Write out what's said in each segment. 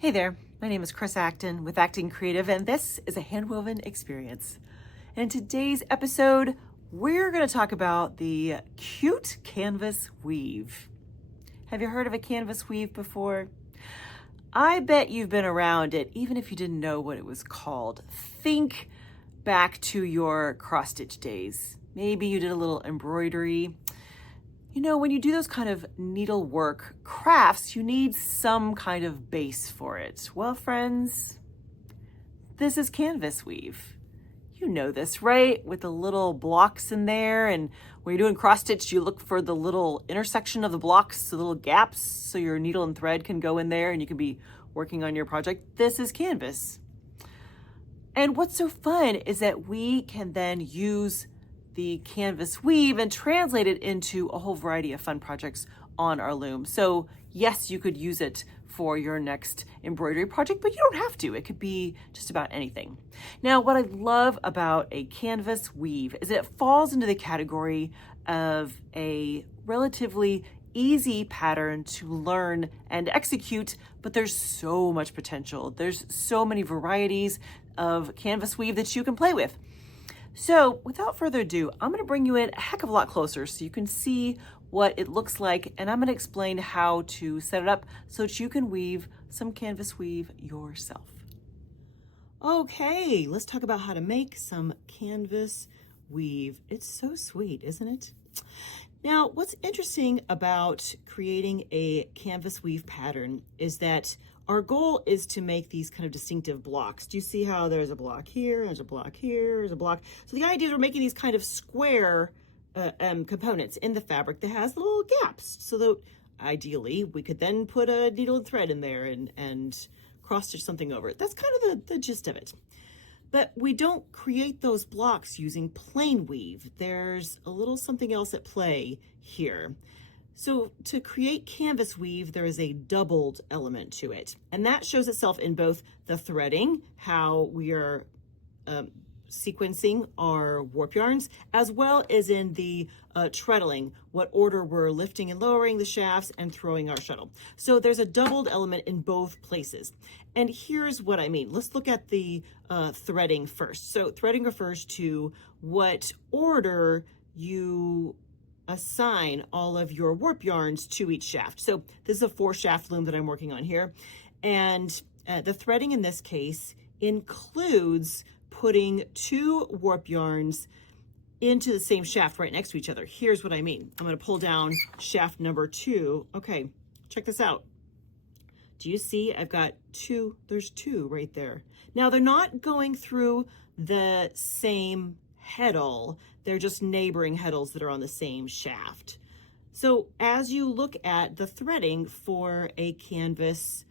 Hey there, my name is Chris Acton with Acton Creative, and this is A Handwoven Experience. And in today's episode, we're going to talk about the cute canvas weave. Have you heard of a canvas weave before? I bet you've been around it, even if you didn't know what it was called. Think back to your cross-stitch days. Maybe you did a little embroidery. You know, when you do those kind of needlework crafts, you need some kind of base for it. Well, friends, this is canvas weave. You know this, right? With the little blocks in there, and when you're doing cross stitch, you look for the little intersection of the blocks, the little gaps, so your needle and thread can go in there and you can be working on your project. This is canvas. And what's so fun is that we can then use the canvas weave and translate it into a whole variety of fun projects on our loom. So yes, you could use it for your next embroidery project, but you don't have to. It could be just about anything. Now, what I love about a canvas weave is it falls into the category of a relatively easy pattern to learn and execute, but there's so much potential. There's so many varieties of canvas weave that you can play with. So without further ado, I'm going to bring you in a heck of a lot closer so you can see what it looks like, and I'm going to explain how to set it up so that you can weave some canvas weave yourself. Okay, let's talk about how to make some canvas weave. It's so sweet, isn't it? Now, what's interesting about creating a canvas weave pattern is that our goal is to make these kind of distinctive blocks. Do you see how there's a block here, there's a block here, there's a block? So the idea is we're making these kind of square components in the fabric that has little gaps, so that ideally we could then put a needle and thread in there and cross stitch something over it. That's kind of the gist of it. But we don't create those blocks using plain weave. There's a little something else at play here. So to create canvas weave, there is a doubled element to it. And that shows itself in both the threading, how we are sequencing our warp yarns, as well as in the treadling, what order we're lifting and lowering the shafts and throwing our shuttle. So there's a doubled element in both places. And here's what I mean. Let's look at the threading first. So threading refers to what order you assign all of your warp yarns to each shaft. So this is a 4-shaft loom that I'm working on here. And the threading in this case includes putting 2 warp yarns into the same shaft right next to each other. Here's what I mean. I'm going to pull down shaft number 2. Okay, check this out. Do you see I've got 2, there's 2 right there. Now they're not going through the same heddle, they're just neighboring heddles that are on the same shaft. So as you look at the threading for a canvas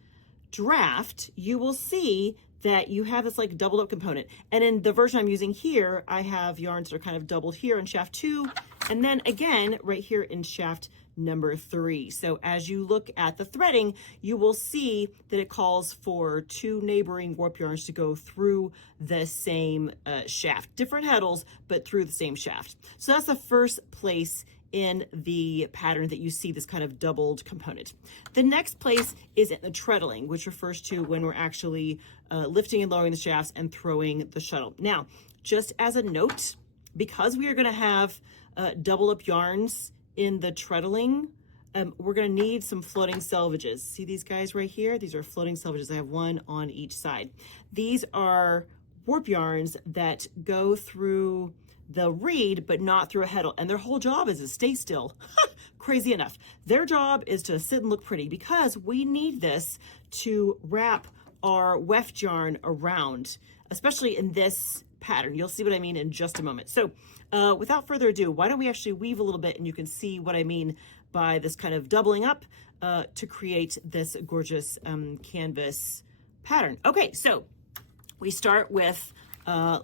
draft, you will see that you have this like doubled up component. And in the version I'm using here, I have yarns that are kind of doubled here in shaft 2, and then again right here in shaft number 3. So as you look at the threading, you will see that it calls for 2 neighboring warp yarns to go through the same shaft, different heddles, but through the same shaft. So that's the first place in the pattern that you see this kind of doubled component. The next place is in the treadling, which refers to when we're actually lifting and lowering the shafts and throwing the shuttle. Now, just as a note, because we are going to have double up yarns in the treadling, we're going to need some floating selvages. See these guys right here? These are floating selvages. I have 1 on each side. These are warp yarns that go through the reed, but not through a heddle. And their whole job is to stay still. Crazy enough. Their job is to sit and look pretty because we need this to wrap our weft yarn around, especially in this pattern. You'll see what I mean in just a moment. So without further ado, why don't we actually weave a little bit and you can see what I mean by this kind of doubling up to create this gorgeous canvas pattern. Okay, so we start with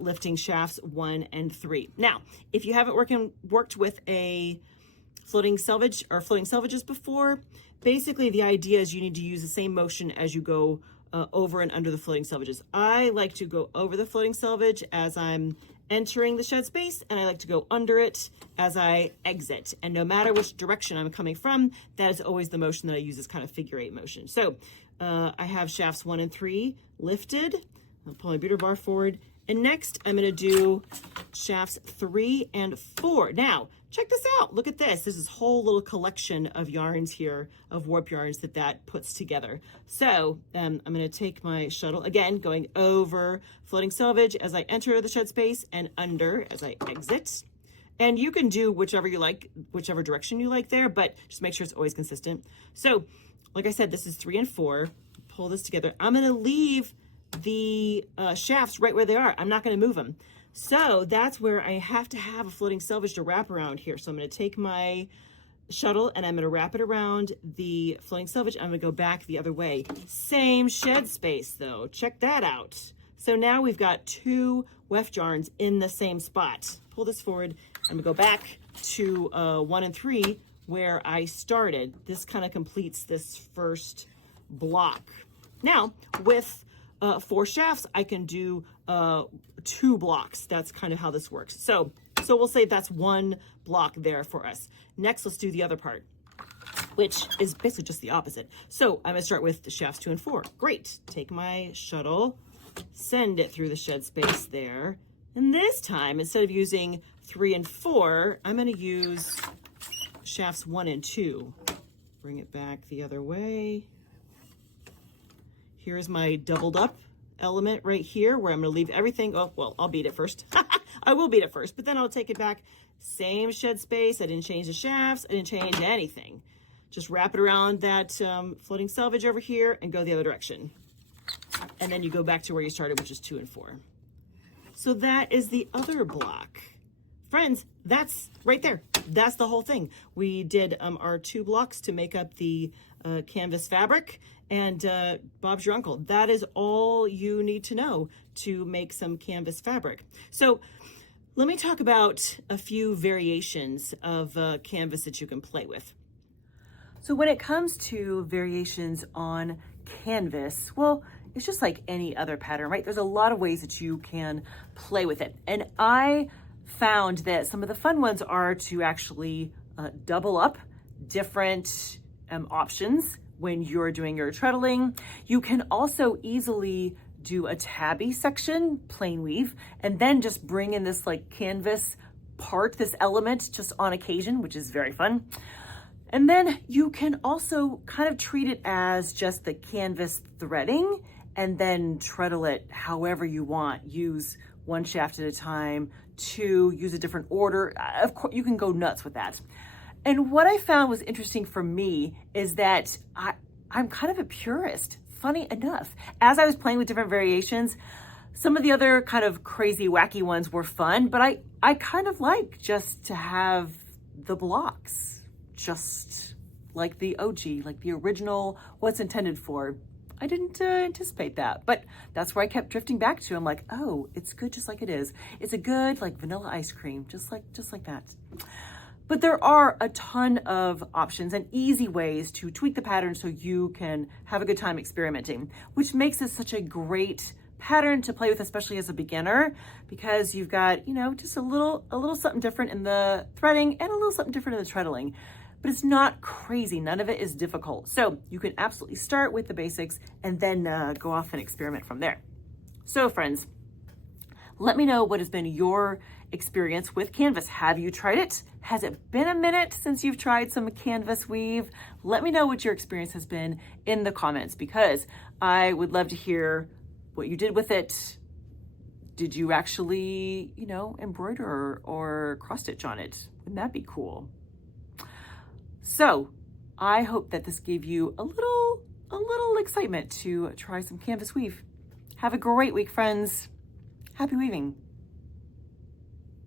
lifting shafts 1 and 3. Now, if you haven't worked with a floating selvage or floating selvages before, basically the idea is you need to use the same motion as you go over and under the floating selvages. I like to go over the floating selvage as I'm entering the shed space, and I like to go under it as I exit. And no matter which direction I'm coming from, that is always the motion that I use, this kind of figure 8 motion. So I have shafts 1 and 3 lifted. I'll pull my beater bar forward. And next, I'm going to do shafts 3 and 4. Now, check this out. Look at this. There's this whole little collection of yarns here, of warp yarns that puts together. So I'm going to take my shuttle, again, going over floating selvage as I enter the shed space and under as I exit. And you can do whichever you like, whichever direction you like there, but just make sure it's always consistent. So, like I said, this is 3 and 4. Pull this together. I'm going to leave the shafts right where they are. I'm not going to move them. So that's where I have to have a floating selvage to wrap around here. So I'm going to take my shuttle and I'm going to wrap it around the floating selvage. I'm going to go back the other way. Same shed space though. Check that out. So now we've got 2 weft yarns in the same spot. Pull this forward. I'm going to go back to 1 and 3 where I started. This kind of completes this first block. Now with 4 shafts, I can do 2 blocks. That's kind of how this works. So we'll say that's 1 block there for us. Next, let's do the other part, which is basically just the opposite. So I'm going to start with the shafts 2 and 4. Great. Take my shuttle, send it through the shed space there. And this time, instead of using 3 and 4, I'm going to use shafts 1 and 2. Bring it back the other way. Here's my doubled up element right here where I'm going to leave everything. Oh, well, I'll beat it first. I will beat it first, but then I'll take it back. Same shed space. I didn't change the shafts. I didn't change anything. Just wrap it around that floating selvage over here and go the other direction. And then you go back to where you started, which is 2 and 4. So that is the other block. Friends, that's right there. That's the whole thing. We did our 2 blocks to make up the canvas fabric, and Bob's your uncle. That is all you need to know to make some canvas fabric. So let me talk about a few variations of canvas that you can play with. So when it comes to variations on canvas, well, it's just like any other pattern, right? There's a lot of ways that you can play with it. And I found that some of the fun ones are to actually double up different options when you're doing your treadling. You can also easily do a tabby section, plain weave, and then just bring in this like canvas part, this element just on occasion, which is very fun. And then you can also kind of treat it as just the canvas threading and then treadle it however you want. Use 1 shaft at a time, 2, use a different order. Of course, you can go nuts with that. And what I found was interesting for me is that I'm kind of a purist, funny enough. As I was playing with different variations, some of the other kind of crazy, wacky ones were fun, but I kind of like just to have the blocks, just like the OG, like the original, what's intended for. I didn't anticipate that, but that's where I kept drifting back to. I'm like, oh, it's good just like it is. It's a good like vanilla ice cream, just like that. But there are a ton of options and easy ways to tweak the pattern so you can have a good time experimenting, which makes it such a great pattern to play with, especially as a beginner, because you've got, you know, just a little something different in the threading and a little something different in the treadling. But it's not crazy. None of it is difficult. So you can absolutely start with the basics and then go off and experiment from there. So friends, let me know what has been your experience with canvas. Have you tried it? Has it been a minute since you've tried some canvas weave? Let me know what your experience has been in the comments, because I would love to hear what you did with it. Did you actually, you know, embroider or cross stitch on it? Wouldn't that be cool? So I hope that this gave you a little excitement to try some canvas weave. Have a great week, friends. Happy weaving.